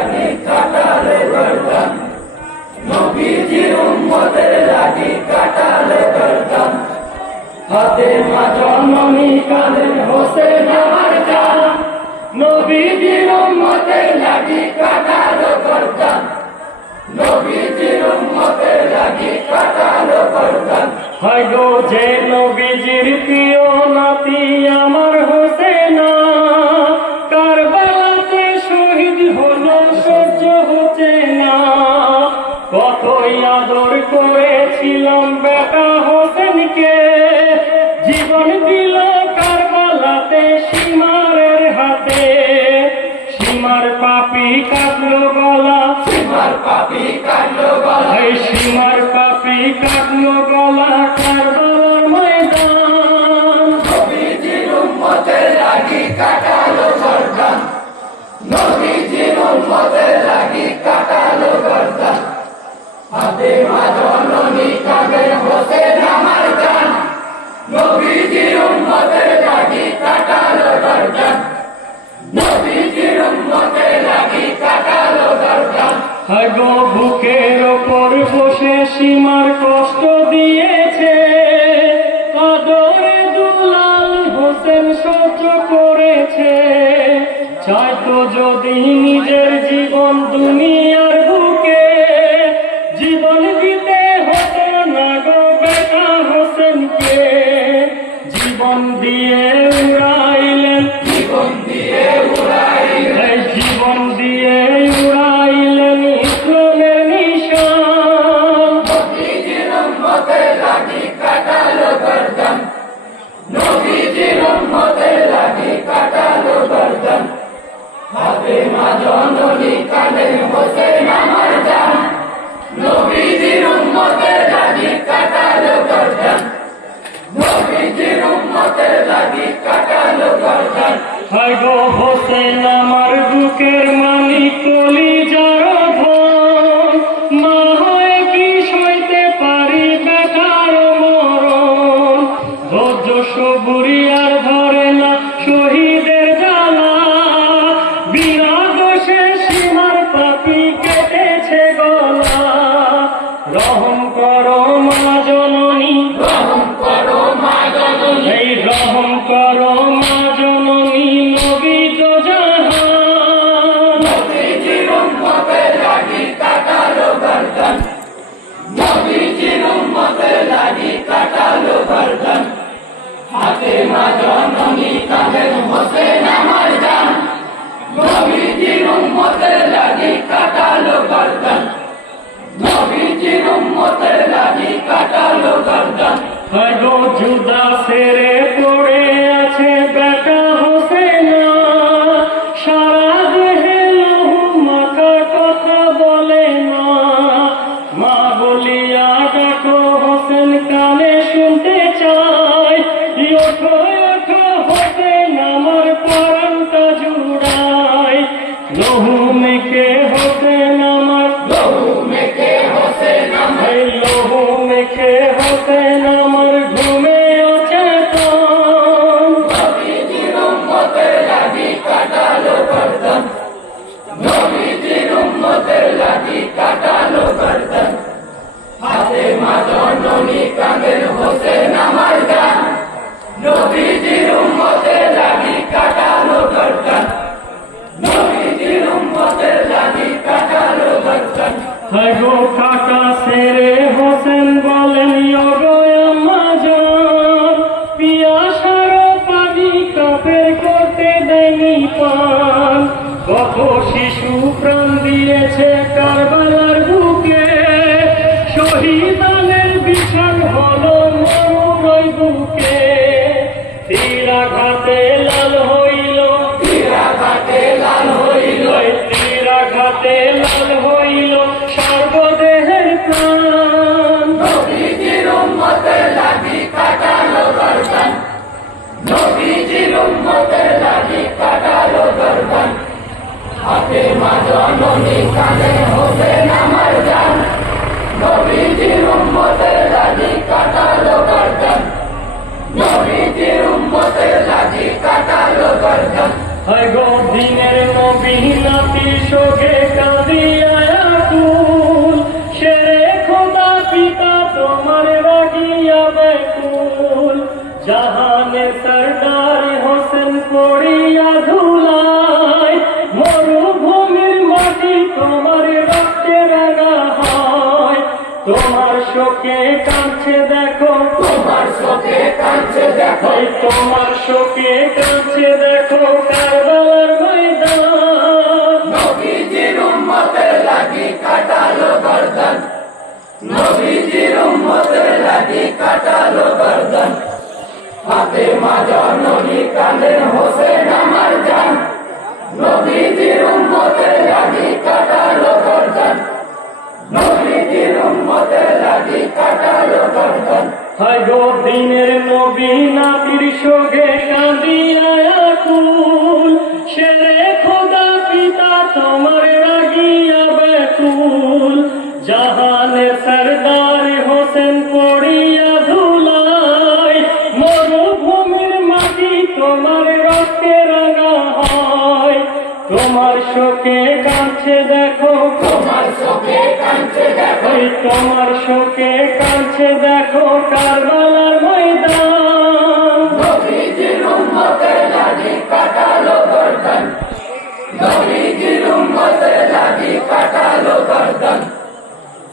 লাগি কাটালো গর্দান, নবীজির উম্মতের লাগি কাটালো গর্দান। ফাতেমা জননী কাঁদেন হোসেন আমার জান, নবীজির উম্মতের লাগি কাটালো গর্দান, নবীজির উম্মতের লাগি কাটালো গর্দান। হায় গো যে নবীজির প্রিয় নাতি আমার হোসেনা, কারবালাতে শহীদ হলো সহ্য হচ্ছে না। কতই আদর করেছিলাম বেটা হোসেনকে, জীবন দিল কারবালাতে সীমারের হাতে। সীমার পাপি কাটলো গলা, সীমার পাপি কাটলো গলা, এই সীমার পাপি কাটলো গলা কারবালার ময়দান। নবীজির উম্মতের লাগি কাটালো গর্দান, নবীজির উম্মতের লাগি কাটালো গর্দান। ফাতেমা জননী কাঁদেন হোসেন আমার জান, নবীজির উম্মতের লাগি কাটালো গর্দান, নবীজির উম্মতের লাগি কাটালো গর্দান। হায় গো বুকের ওপর বসে সীমার কষ্ট দিয়েছে, আদরে দুলাল হোসেন সহ্য করেছে। চাইতো যদি নিজের জীবন দুনিয়ার বুকে, জীবন দিতে হতো না গো বেটা হোসেনকে। জীবন দিয়ে উড়াইলেন, জীবন দিয়ে উড়াইলেন, এই জীবন দিয়ে উড়াইলেন ইসলামের নিশান। নবীজির উম্মতের লাগি কাটালো গর্দান, নবীজির উম্মতের লাগি কাটালো গর্দান। ফাতেমা জননী কাঁদেন হোসেন আমার জান, নবীজির উম্মতের লাগি কাটালো গর্দান, নবীজির উম্মতের লাগি কাটালো গর্দান। হায় গো হোসেন আমার বুকের মালিক কলিজার ধন, মা হয়ে কি সইতে পারি বেটার মরণ। ধৈর্য সবুরি আর ধরে না শহীদের জ্বালা, বিনা দোষে সীমার পাপি কেটেছে গলা। রহম করো মা জননী, রহম করো মা জননী, এই রহম করো মা জননী নবী তো জাহান। নবীজির উম্মতের লাগি কাটালো গর্দান, নবীজির উম্মতের লাগি কাটালো গর্দান। ফাতেমা জননী কাঁদেন হোসেন আমার জান, নবীজির উম্মতের লাগি কাটালো গর্দান, নবীজির উম্মতের লাগি কাটালো গর্দান। হায় গো জুদা সেরে পড়ে আছে বেটা হোসেনা, সারা দেহে লহু মাখা কথা বলে না। মা বলিয়া ডাকো হোসেন কানে শুনতে চাই, ওঠো ওঠো হোসেন আমার পরাণটা জুড়াই। লহু মেখে হোসেন আমার, লহু মেখে হোসেন আমার, এই লহু মেখে হোসেন আমার ঘুমে অচেতন। নবীজির উম্মতের লাগি কাটালো গর্দান, নবীজির উম্মতের লাগি কাটালো গর্দান। ফাতেমা জননী কাঁদেন হোসেন আমার জান, নবীজির উম্মতের লাগি কাটালো গর্দান, নবীজির উম্মতের লাগি কাটালো গর্দান। হায় গো কাটা সেরে হোসেন বলেন ওগো আম্মা জান, পিয়াসার পানি কাফের করতে দেয়নি পান। কত শিশু প্রাণ দিয়েছে কারবালার বুকে, শহীদানের বিষয় হলো মরুর ওই বুকে। তীরাঘাতে লাল হইল, তীরাঘাতে লাল হইল, তীরাঘাতে লাল হইল সর্বদেহের প্রাণ। নবীজির উম্মতের লাগি কাটালো গর্দান, নবীজির উম্মতের লাগি কাটালো গর্দান। ফাতেমা জননী কাঁদেন হোসেন আমার জান, নবীজির উম্মতের লাগি কাটালো গর্দান, নবীজির উম্মতের লাগি কাটালো গর্দান। হায় গো দিনের নবী নাতি শোকে কাঁদছে দেখো, ওই তোমার শোকে কাঁদছে দেখো কারবালার ময়দান। নবীজির উম্মতের লাগি কাটালো গর্দান, নবীজির উম্মতের লাগি কাটালো গর্দান। ফাতেমা জননী কাঁদেন হোসেন আমার জান, নবীজির উম্মতের লাগি কাটালো গর্দান, নবীজির উম্মতের লাগি কাটালো গর্দান। হায় গো দিনের নবী নাতির শোকে কাঁদিয়া আকুল, শেরে খোদা পিতা তোমার রাগিয়া ব্যাকুল। জাহানের সরদার হোসেন পড়িয়া ধুলায়, মরুভূমির মাটি তোমার রক্তে রাঙা হয়। তোমার শোকে কাঁদছে দেখো, তোমার চোখে কাঁদছে দেখো, ওই তোমার শোকে কাঁদছে দেখো কারবালার ময়দান। নবীজির উম্মতের লাগি কাটালো গর্দান, নবীজির উম্মতের লাগি কাটালো গর্দান।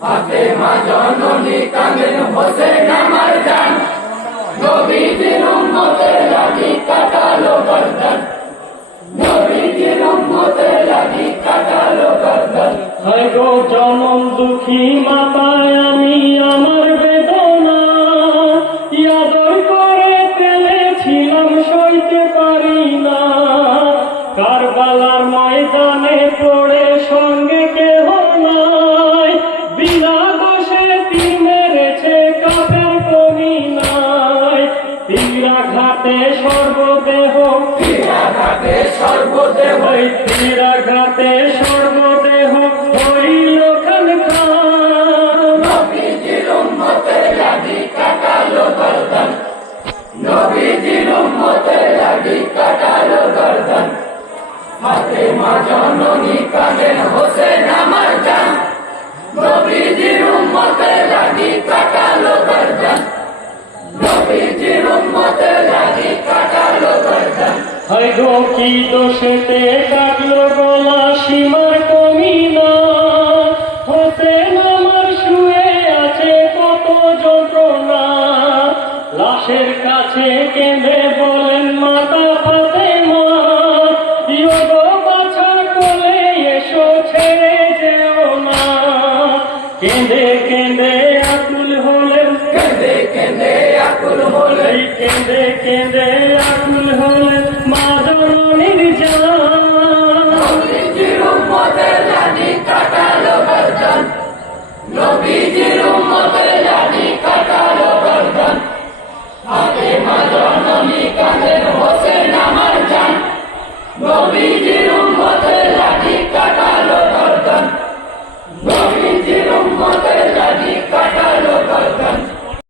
ফাতেমা জননী কাঁদেন হোসেন আমার জান, নবীজির উম্মতের লাগি কাটালো গর্দান, নবীজির উম্মতের লাগি কাটালো গর্দান। হায় গো জনম দুঃখী মাতায় আমি আমার বেদনা, ইয়াদর করে ফেলেছিলাম সইতে পারি না। কারবালার ময়দানে পড়ে সঙ্গে কেহ নাই, বিনা দোষে তীর মেরেছে কাফের কমি নাই। তীরাঘাতে সর্বদেহ, তীরাঘাতে সর্বদেহ, ওই তীরাঘাতে সর্বদেহ হইল খানখান। নবীজির উম্মতের লাগি কাটালো গর্দান, নবীজির উম্মতের লাগি কাটালো গর্দান। ফাতেমা জননী কাঁদেন হোসেন আমার জান, নবীজির উম্মতের লাগি কাটালো গর্দান, নবীজির উম্মতের লাগি কাটালো গর্দান। হায় গো কি দোষেতে কাটলো গলা সীমার কমি না, হোসেন আমার শুয়ে আছে কত যন্ত্রণা। লাশের কাছে কেঁদে বলেন মাতা ফাতেমা, ইয়োগো বাছার কোলে এসো ছেড়ে যেও না। কেঁদে কেঁদে আকুল হলেন, কেঁদে কেঁদে আকুল হলে, এই কেঁদে কেঁদে আকুল হলেন